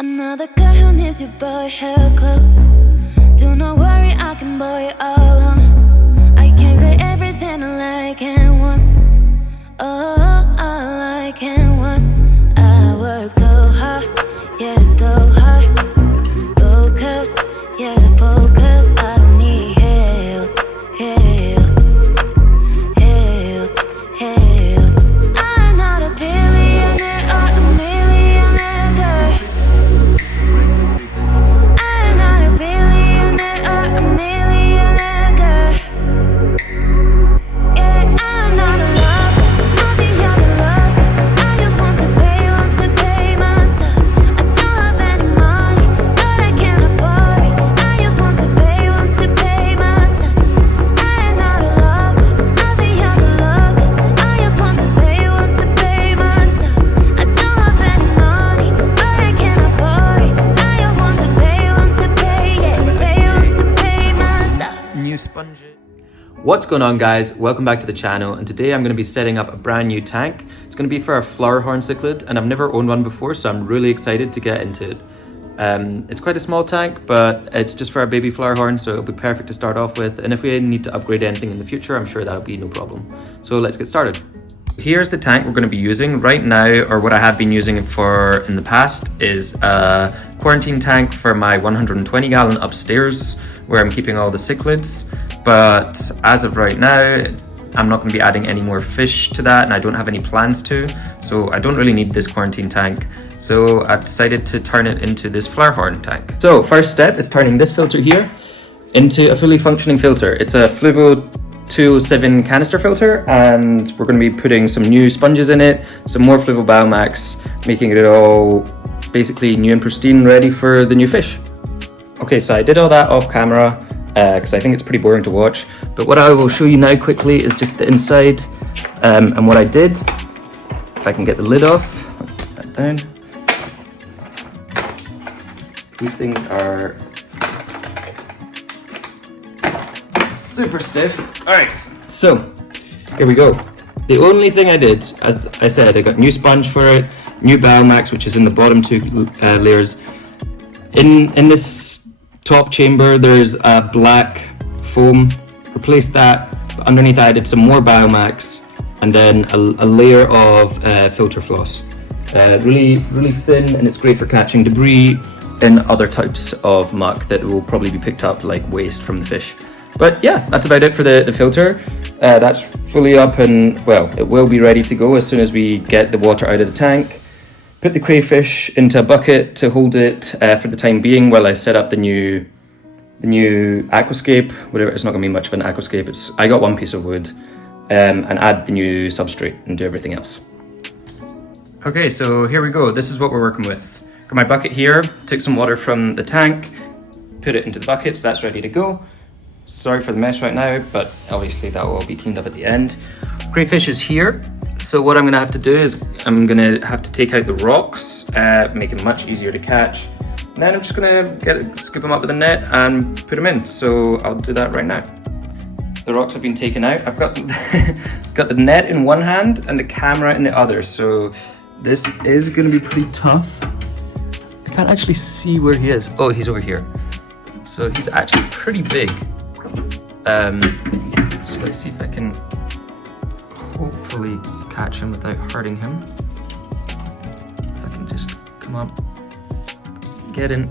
Another girl who needs your boy hair close. Do not worry, I can buy it all on. I can pay everything all I can want. Oh, all I can want. I work so hard, yeah, so hard. Focus, yeah, focus. I don't need help, help, help, help. I'm not a billionaire or a millionaire girl. I'm not a billionaire or a millionaire girl. Yeah, I'm not a lover, not the other lover. I just want to pay my stuff. I don't have any money, but I can't afford it. I just want to pay my stuff. I am not a lover, not the other lover. I just want to pay my stuff. I don't have any money, but I can't afford it. I just want to pay my stuff. New sponges. What's going on, guys? Welcome back to the channel, and today I'm going to be setting up a brand new tank. It's going to be for a Flowerhorn cichlid, and I've never owned one before, so I'm really excited to get into it. It's quite a small tank, but it's just for our baby Flowerhorn, so it'll be perfect to start off with, and if we need to upgrade anything in the future, I'm sure that'll be no problem. So let's get started. Here's the tank we're going to be using right now, or what I have been using it for in the past, is a quarantine tank for my 120 gallon upstairs, where I'm keeping all the cichlids. But as of right now, I'm not going to be adding any more fish to that, and I don't have any plans to, so I don't really need this quarantine tank. So I've decided to turn it into this Flowerhorn tank. So first step is turning this filter here into a fully functioning filter. It's a Fluvo 207 canister filter, and we're going to be putting some new sponges in it, some more Fluvo Biomax, making it all basically new and pristine, ready for the new fish. Okay, so I did all that off camera because I think it's pretty boring to watch, but what I will show you now quickly is just the inside, and what I did. If I can get the lid off, put that down. These things are super stiff. All right, so here we go. The only thing I did, as I said, I got new sponge for it, new Biomax, which is in the bottom two layers. In this top chamber, there's a black foam. Replaced that. But underneath, I added some more Biomax, and then a layer of filter floss. Really thin, and it's great for catching debris and other types of muck that will probably be picked up, like waste from the fish. But yeah, that's about it for the filter. That's fully up, and well, it will be ready to go as soon as we get the water out of the tank. Put the crayfish into a bucket to hold it for the time being while I set up the new aquascape. Whatever, it's not going to be much of an aquascape. I got one piece of wood, and add the new substrate and do everything else. Okay, so here we go. This is what we're working with. Got my bucket here. Took some water from the tank, put it into the bucket, so that's ready to go. Sorry for the mess right now, but obviously that will all be cleaned up at the end. Crayfish is here. So what I'm gonna have to do is I'm gonna have to take out the rocks, make them much easier to catch. And then I'm just gonna scoop them up with a net and put them in. So I'll do that right now. The rocks have been taken out. I've got, got the net in one hand and the camera in the other. So this is gonna be pretty tough. I can't actually see where he is. Oh, he's over here. So he's actually pretty big. So let's see if I can hopefully catch him without hurting him. If I can just come up, get in.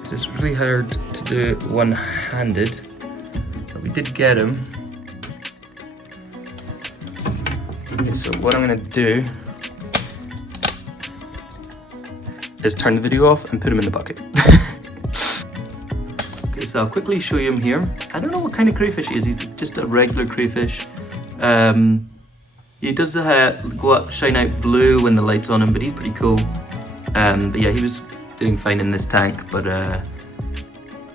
This is really hard to do one-handed, but we did get him. Okay, so what I'm gonna do is turn the video off and put him in the bucket. Okay, so I'll quickly show you him here. I don't know what kind of crayfish he is. He's just a regular crayfish. He does go up, shine out blue when the light's on him, but he's pretty cool. But yeah, he was doing fine in this tank, but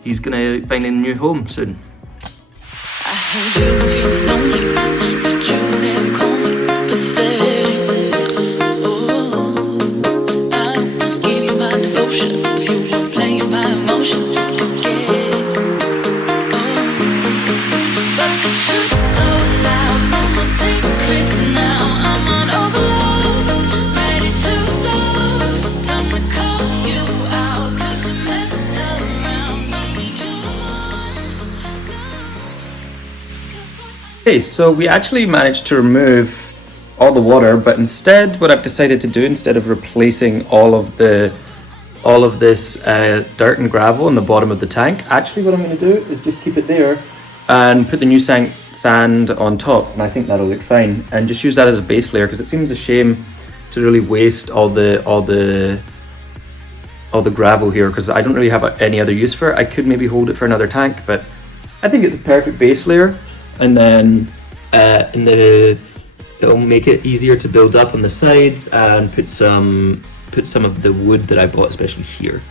he's gonna find a new home soon. I hate you if you're lonely, but you never call me pathetic. Oh, I just gave you my devotion. You were playing my emotions just to get it. But the truth's so loud, no more secrets now. I'm on overload, ready to Okay, so we actually managed to remove all the water, but instead what I've decided to do, instead of replacing all of this dirt and gravel in the bottom of the tank, actually what I'm going to do is just keep it there and put the new sand on top, and I think that'll look fine, and just use that as a base layer, because it seems a shame to really waste all the gravel here, because I don't really have any other use for it. I could maybe hold it for another tank, but I think it's a perfect base layer, and then it'll make it easier to build up on the sides and put some of the wood that I bought, especially here,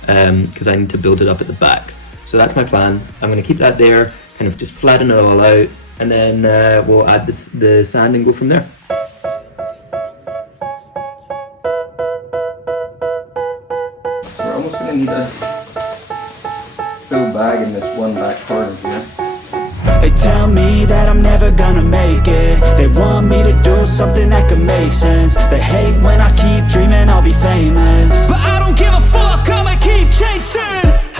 because I need to build it up at the back. So that's my plan. I'm going to keep that there, kind of just flatten it all out, and then we'll add the sand and go from there. We're almost going to need a full bag in this one back corner here. They tell me that I'm never gonna make it. They want me to do something that could make sense. They hate when I keep dreaming I'll be famous, but I don't give a fuck, I'ma keep chasing.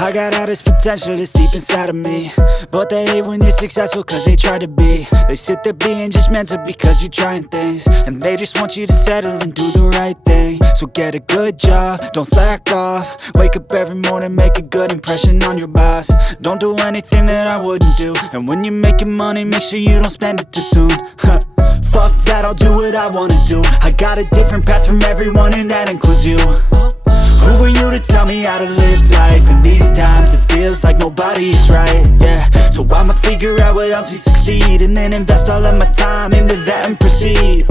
I got all this potential that's deep inside of me, but they hate when you're successful cause they try to be. They sit there being judgmental because you're trying things, and they just want you to settle and do the right thing. So get a good job, don't slack off. Wake up every morning, make a good impression on your boss. Don't do anything that I wouldn't do, and when you're making money, make sure you don't spend it too soon. Fuck that, I'll do what I wanna do. I got a different path from everyone, and that includes you. Who are you to tell me how to live life? In these times it feels like nobody's right, yeah. So I'ma figure out what else we succeed, and then invest all of my time into that and proceed.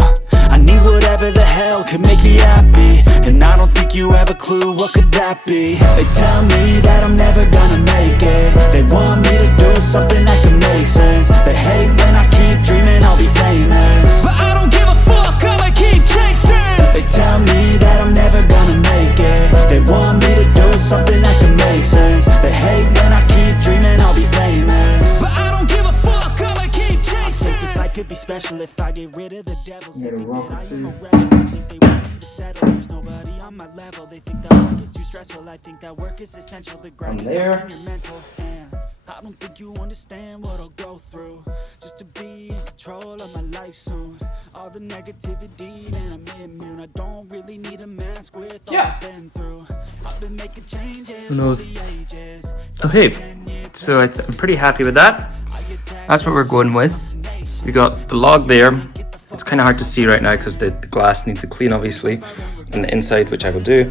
I need whatever the hell could make me happy, and I don't think you have a clue what could that be. They tell me that I'm never gonna make it. They want me to do something that can make sense. They hate when I keep dreaming I'll be famous, but I don't give a fuck, I'ma keep chasing. They tell me that I'm never gonna make it. They want me to do something that can make sense. They hate when I keep dreaming I'll be famous, but I don't give a fuck, I'ma keep chasing. I think this life could be special if I get rid of the devils. They think that I am a rebel, I think they want me to settle. There's nobody on my level. They think that work is too stressful, I think that work is essential. The grind is on your mental, and I don't think you understand what I'll go through just to be in control of my life soon. All the negativity, man, I'm immune. I don't really need a mask with all I've been through. I've been making changes for the ages. Okay, so I'm pretty happy with that. That's what we're going with. We got the log there. It's kind of hard to see right now because the glass needs to clean, obviously, and the inside, which I will do.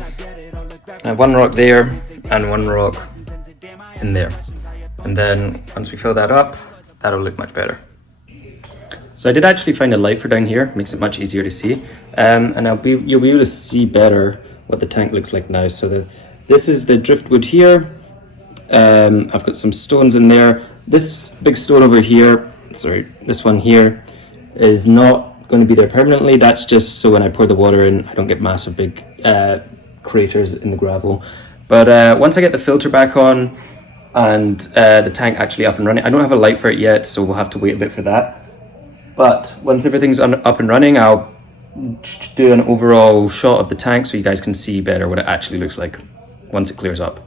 One rock there and one rock in there. And then once we fill that up, that'll look much better. So I did actually find a light for down here, makes it much easier to see. And you'll be able to see better what the tank looks like now. So this is the driftwood here. I've got some stones in there. This big stone over here, sorry, this one here, is not going to be there permanently. That's just so when I pour the water in, I don't get massive big craters in the gravel. But once I get the filter back on and the tank actually up and running, I don't have a light for it yet, so we'll have to wait a bit for that. But once everything's up and running, I'll do an overall shot of the tank so you guys can see better what it actually looks like once it clears up.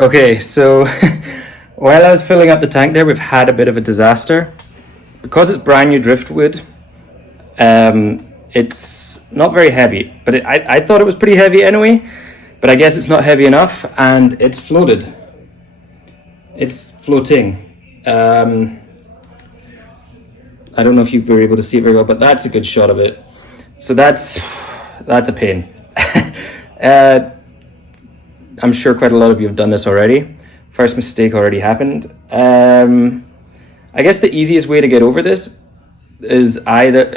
Okay, so while I was filling up the tank there, we've had a bit of a disaster. Because it's brand new driftwood, it's not very heavy, but I thought it was pretty heavy anyway, but I guess it's not heavy enough, and it's floated. It's floating. I don't know if you were able to see it very well, but that's a good shot of it. So that's a pain. I'm sure quite a lot of you have done this already. First mistake already happened. I guess the easiest way to get over this is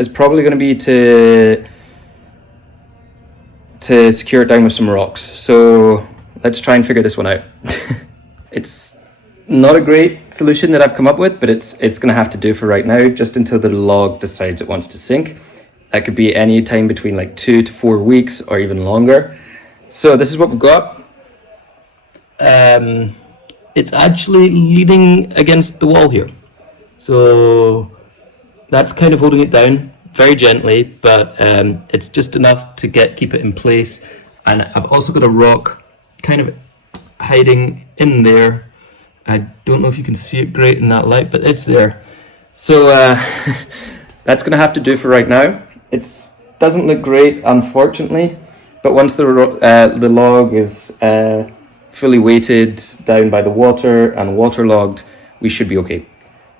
probably going to be to secure it down with some rocks. So let's try and figure this one out. It's not a great solution that I've come up with, but it's going to have to do for right now, just until the log decides it wants to sink. That could be any time between like 2 to 4 weeks or even longer. So this is what we've got. It's actually leaning against the wall here. So that's kind of holding it down very gently, but it's just enough to keep it in place. And I've also got a rock kind of hiding in there. I don't know if you can see it great in that light, but it's there. So that's gonna have to do for right now. It doesn't look great, unfortunately, but once the log is fully weighted down by the water and waterlogged, we should be okay.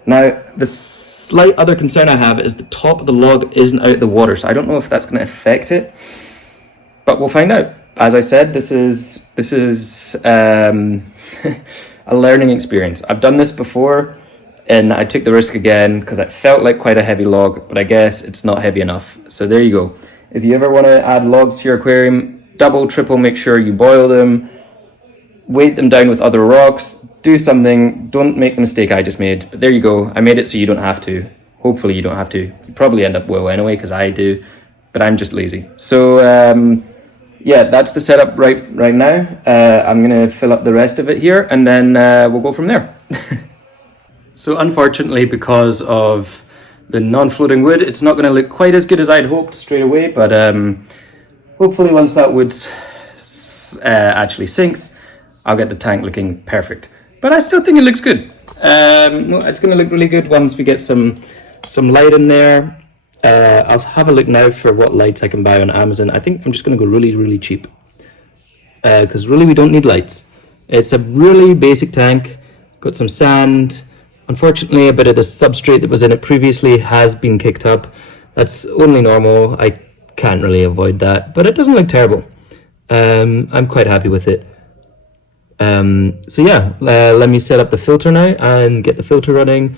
Now, the slight other concern I have is the top of the log isn't out of the water, so I don't know if that's going to affect it, but we'll find out. As I said, this is a learning experience. I've done this before, and I took the risk again because it felt like quite a heavy log, but I guess it's not heavy enough. So there you go. If you ever want to add logs to your aquarium, double, triple, make sure you boil them, weight them down with other rocks, do something. Don't make the mistake I just made. But there you go. I made it so you don't have to. Hopefully you don't have to. You probably end up well anyway, because I do, but I'm just lazy. So yeah, that's the setup right now. I'm gonna fill up the rest of it here, and then we'll go from there. So unfortunately, because of the non-floating wood, it's not gonna look quite as good as I'd hoped straight away, but hopefully once that wood actually sinks, I'll get the tank looking perfect. But I still think it looks good. No, it's going to look really good once we get some light in there. I'll have a look now for what lights I can buy on Amazon. I think I'm just going to go really, really cheap. Because really we don't need lights. It's a really basic tank. Got some sand. Unfortunately, a bit of the substrate that was in it previously has been kicked up. That's only normal. I can't really avoid that. But it doesn't look terrible. I'm quite happy with it. So yeah, let me set up the filter now and get the filter running,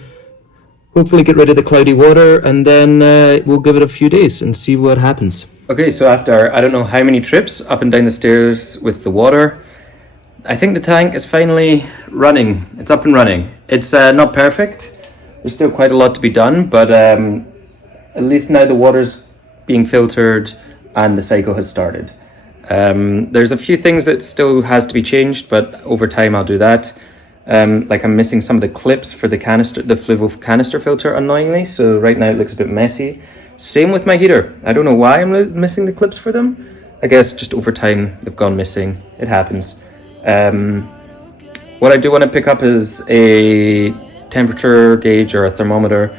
hopefully get rid of the cloudy water, and then we'll give it a few days and see what happens. Okay, so after I don't know how many trips up and down the stairs with the water, I think the tank is finally running. It's up and running. It's not perfect. There's still quite a lot to be done, but at least now the water's being filtered and the cycle has started. There's a few things that still has to be changed, but over time I'll do that. Like I'm missing some of the clips for the Fluval canister filter, annoyingly, so right now it looks a bit messy. Same with my heater. I don't know why I'm missing the clips for them. I guess just over time they've gone missing. It happens. What I do want to pick up is a temperature gauge or a thermometer,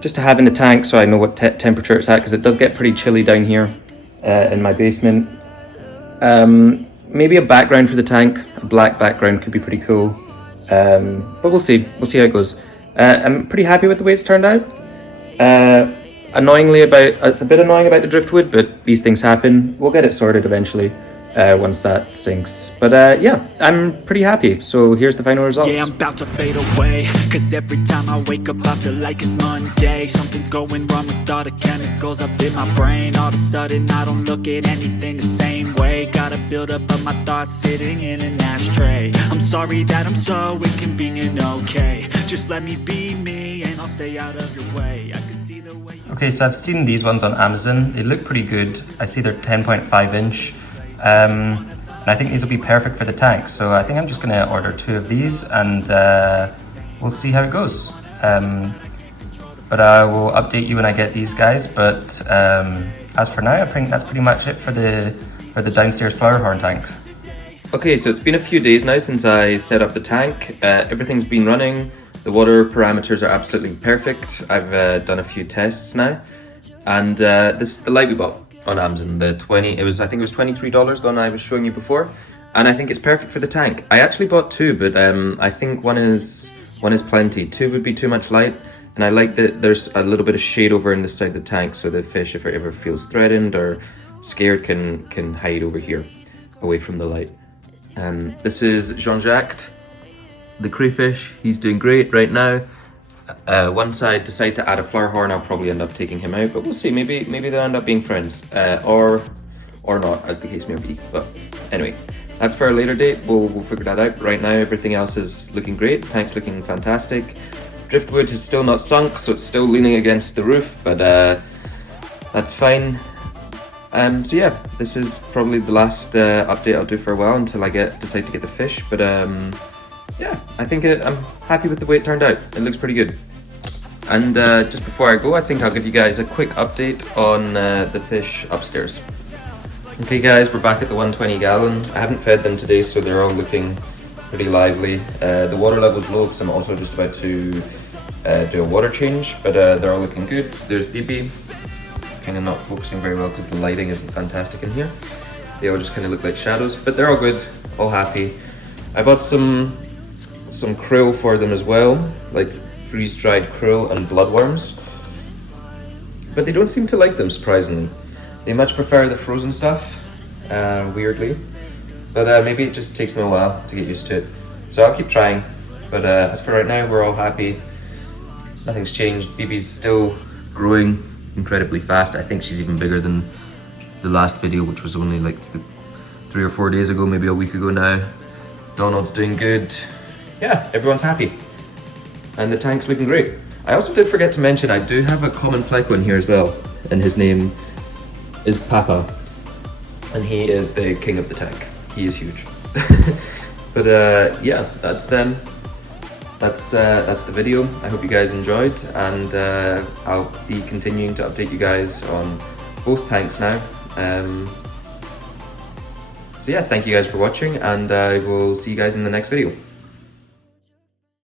just to have in the tank so I know what temperature it's at, because it does get pretty chilly down here in my basement. Maybe a background for the tank, a black background could be pretty cool, but we'll see how it goes. I'm pretty happy with the way it's turned out. It's a bit annoying about the driftwood, but these things happen. We'll get it sorted eventually once that sinks. But yeah, I'm pretty happy. So here's the final results. Yeah, I'm about to fade away, cause every time I wake up I feel like it's Monday. Something's going wrong with all the chemicals up in my brain. All of a sudden I don't look at anything the same way. Gotta build up of my thoughts sitting in an ashtray. I'm sorry that I'm so inconvenient, okay. Just let me be me and I'll stay out of your way. I can see the way. Okay, so I've seen these ones on Amazon. They look pretty good. I see they're 10.5 inch. And I think these will be perfect for the tank. So I think I'm just gonna order 2 of these, and we'll see how it goes. But I will update you when I get these guys. But as for now, I think that's pretty much it for the downstairs Flowerhorn tank. Okay, so it's been a few days now since I set up the tank. Everything's been running. The water parameters are absolutely perfect. I've done a few tests now, and this is the light we bought on Amazon. I think it was $23, the one I was showing you before, and I think it's perfect for the tank. I actually bought 2, but I think one is plenty. 2 would be too much light, and I like that there's a little bit of shade over in this side of the tank, so the fish, if it ever feels threatened or scared, can hide over here away from the light. This is Jean-Jacques, the crayfish. He's doing great right now. Once I decide to add a Flowerhorn, I'll probably end up taking him out, but we'll see. Maybe they'll end up being friends, or not, as the case may be. But anyway, that's for a later date. We'll figure that out. Right now, everything else is looking great. Tank's looking fantastic. Driftwood has still not sunk, so it's still leaning against the roof, but that's fine. So yeah, this is probably the last update I'll do for a while until I decide to get the fish. But yeah, I think I'm happy with the way it turned out. It looks pretty good. And just before I go, I think I'll give you guys a quick update on the fish upstairs. Okay guys, we're back at the 120 gallon. I haven't fed them today, so they're all looking pretty lively. The water level's low because I'm also just about to do a water change, but they're all looking good. There's BB. It's kind of not focusing very well because the lighting isn't fantastic in here. They all just kind of look like shadows, but they're all good, all happy. I bought some krill for them as well, like freeze-dried krill and bloodworms. But they don't seem to like them, surprisingly. They much prefer the frozen stuff, weirdly. But maybe it just takes them a while to get used to it. So I'll keep trying. But as for right now, we're all happy. Nothing's changed. BB's still growing incredibly fast. I think she's even bigger than the last video, which was only like 3 or 4 days ago, maybe a week ago now. Donald's doing good. Yeah, everyone's happy. And the tank's looking great. I also did forget to mention, I do have a common pleco here as well. And his name is Papa. And he is the king of the tank. He is huge. But yeah, that's them. That's the video. I hope you guys enjoyed, and I'll be continuing to update you guys on both tanks now. So yeah, thank you guys for watching, and I will see you guys in the next video.